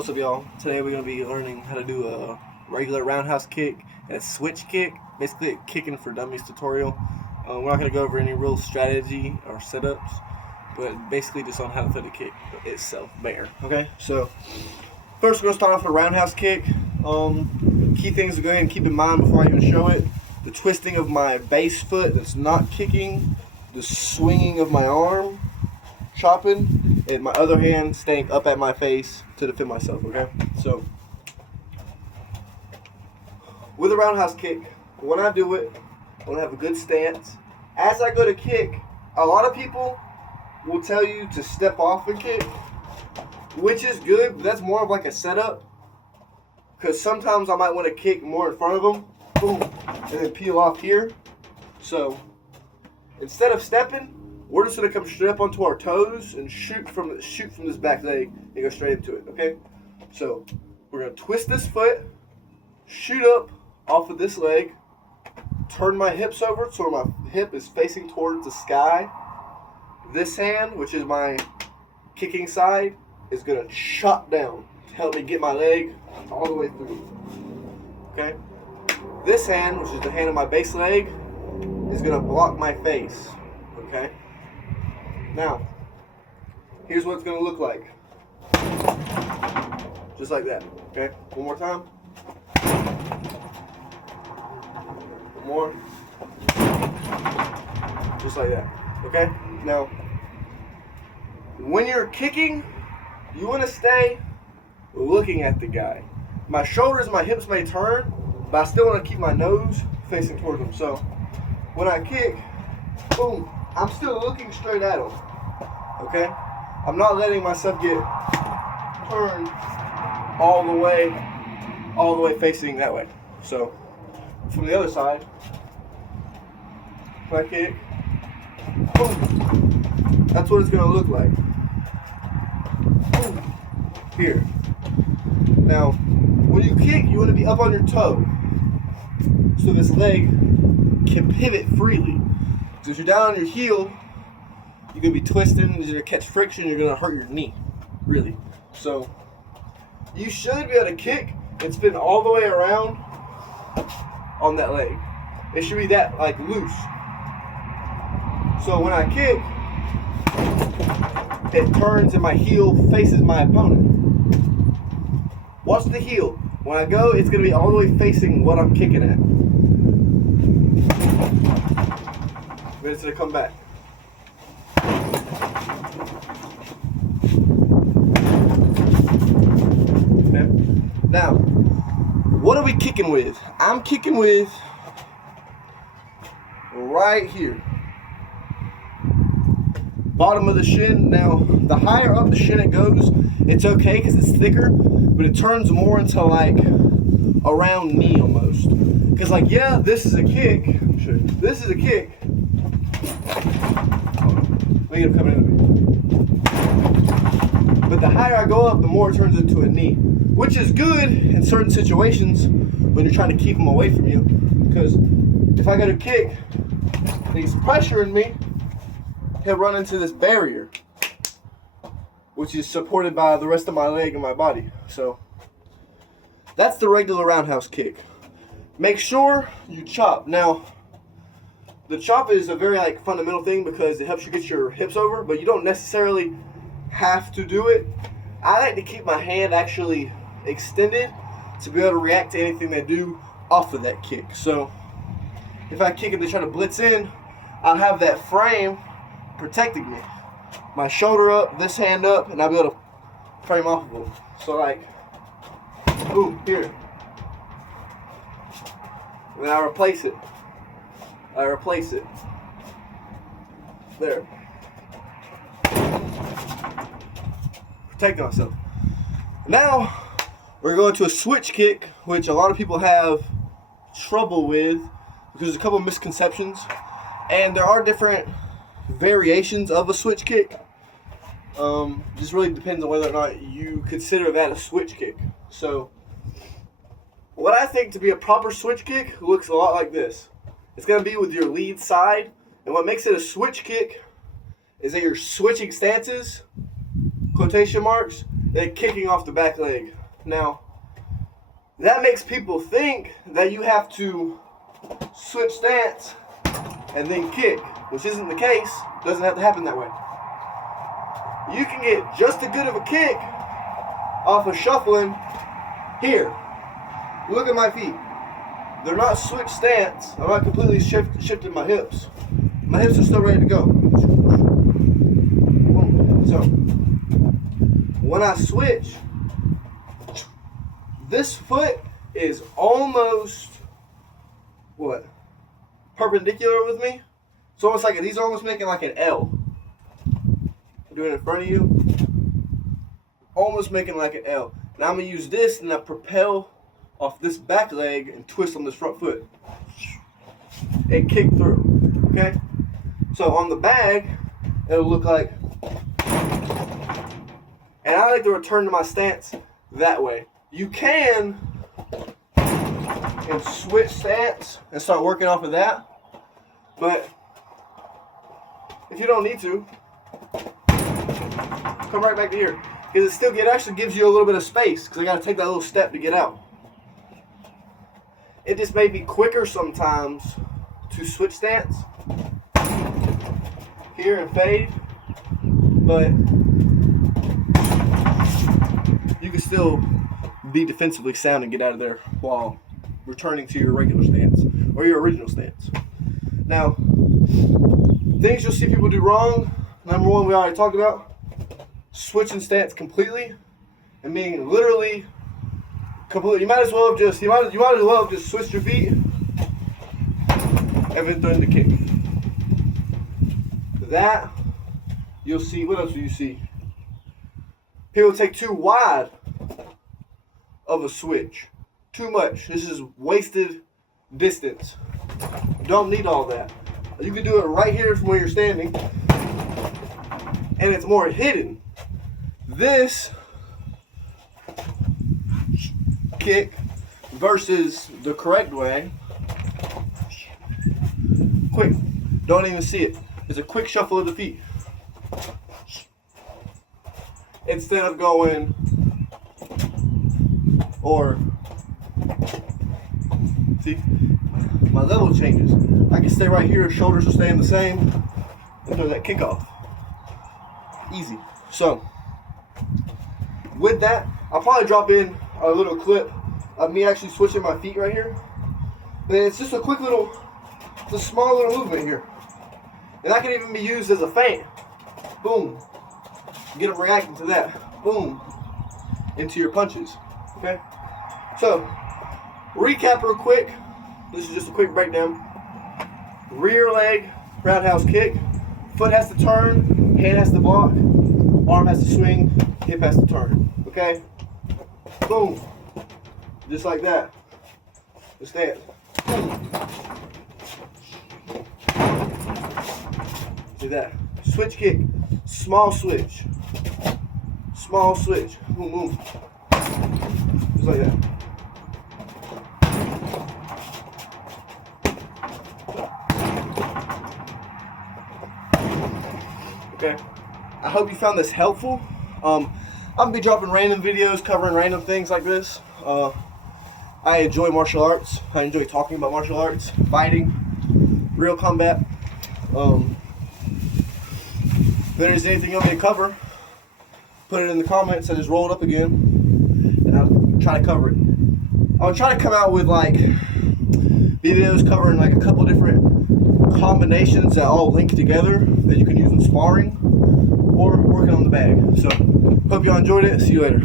What's up, y'all? Today we're going to be learning how to do a regular roundhouse kick and a switch kick, basically a kicking for dummies tutorial. We're not going to go over any real strategy or setups, but basically just on how to throw the kick itself, bare. Okay, so first we're going to start off with a roundhouse kick. Key things to go ahead and keep in mind before I even show it: the twisting of my base foot that's not kicking, the swinging of my arm, chopping, and my other hand staying up at my face to defend myself, okay? So, with a roundhouse kick, when I do it, I want to have a good stance. As I go to kick, a lot of people will tell you to step off and kick, which is good, but that's more of like a setup, because sometimes I might want to kick more in front of them, boom, and then peel off here. So, instead of stepping, we're just gonna come straight up onto our toes and shoot from this back leg and go straight into it. Okay, so we're gonna twist this foot, shoot up off of this leg, turn my hips over so my hip is facing towards the sky. This hand, which is my kicking side, is gonna chop down to help me get my leg all the way through. Okay, this hand, which is the hand of my base leg, is gonna block my face. Okay. Now, here's what it's going to look like. Just like that, okay? One more time. One more. Just like that, okay? Now, when you're kicking, you want to stay looking at the guy. My shoulders and my hips may turn, but I still want to keep my nose facing towards him. So, when I kick, boom, I'm still looking straight at him, okay? I'm not letting myself get turned all the way facing that way. So, from the other side, if I kick, boom, that's what it's gonna look like. Boom, here. Now, when you kick, you wanna be up on your toe, so this leg can pivot freely. So if you're down on your heel, you're going to be twisting, you're going to catch friction, you're going to hurt your knee, really. So you should be able to kick and spin all the way around on that leg. It should be that, like, loose. So when I kick, it turns and my heel faces my opponent. Watch the heel. When I go, it's going to be all the way facing what I'm kicking at. Then it's going to come back. Okay. Now, what are we kicking with? I'm kicking with right here. Bottom of the shin. Now, the higher up the shin it goes, it's okay because it's thicker, but it turns more into like around knee almost. Because like, yeah, this is a kick. Sure. This is a kick. Look at him coming in. But the higher I go up, the more it turns into a knee, which is good in certain situations when you're trying to keep him away from you. Because if I go to kick and he's pressuring me, he'll run into this barrier, which is supported by the rest of my leg and my body. So that's the regular roundhouse kick. Make sure you chop. Now, the chop is a very fundamental thing because it helps you get your hips over, but you don't necessarily have to do it. I like to keep my hand actually extended to be able to react to anything they do off of that kick. So if I kick and they try to blitz in, I'll have that frame protecting me. My shoulder up, this hand up, and I'll be able to frame off of them. So like, boom, here. And then I replace it. There. Protecting myself. Now, we're going to a switch kick, which a lot of people have trouble with because there's a couple of misconceptions. And there are different variations of a switch kick. Just really depends on whether or not you consider that a switch kick. So, what I think to be a proper switch kick looks a lot like this. It's going to be with your lead side, and what makes it a switch kick is that you're switching stances, quotation marks, then kicking off the back leg. Now, that makes people think that you have to switch stance and then kick, which isn't the case. Doesn't have to happen that way. You can get just as good of a kick off of shuffling here. Look at my feet. They're not switch stance. I'm not completely shifting my hips. My hips are still ready to go. So, when I switch, this foot is almost, perpendicular with me. It's almost like he's almost making like an L. I'm doing it in front of you. Almost making like an L. Now I'm going to use this and I propel off this back leg and twist on this front foot. And kick through. Okay? So on the bag, it'll look like, and I like to return to my stance that way. You can and switch stance and start working off of that, but if you don't need to, come right back to here, because it actually gives you a little bit of space, because I got to take that little step to get out. It just may be quicker sometimes to switch stance here and fade, but you can still be defensively sound and get out of there while returning to your regular stance or your original stance. Now, things you'll see people do wrong. Number one, we already talked about switching stance completely and being literally completely. You might as well have just switched your feet and then done the kick. That you'll see. What else do you see? People take too wide of a switch. Too much. This is wasted distance. Don't need all that. You can do it right here from where you're standing, and it's more hidden. This kick versus the correct way. Quick. Don't even see it. It's a quick shuffle of the feet. Instead of going or see, my level changes. I can stay right here, shoulders are staying the same, and throw that kick off. Easy. So, with that, I'll probably drop in a little clip of me actually switching my feet right here. But it's just a quick little, it's a small little movement here. And that can even be used as a feint. Boom. Get them reacting to that. Boom. Into your punches. Okay? So, recap real quick. This is just a quick breakdown. Rear leg, roundhouse kick. Foot has to turn, head has to block, arm has to swing, hip has to turn. Okay? Boom. Just like that. The stance. Boom. See that? Switch kick. Small switch. Small switch. Boom, boom. Just like that. Okay. I hope you found this helpful. I'm gonna be dropping random videos covering random things like this. I enjoy martial arts. I enjoy talking about martial arts, fighting, real combat. If there's anything you want me to cover, put it in the comments. I just roll it up again, and I'll try to cover it. I'll try to come out with like videos covering like a couple different combinations that all link together that you can use in sparring or working on the bag. So, hope y'all enjoyed it. See you later.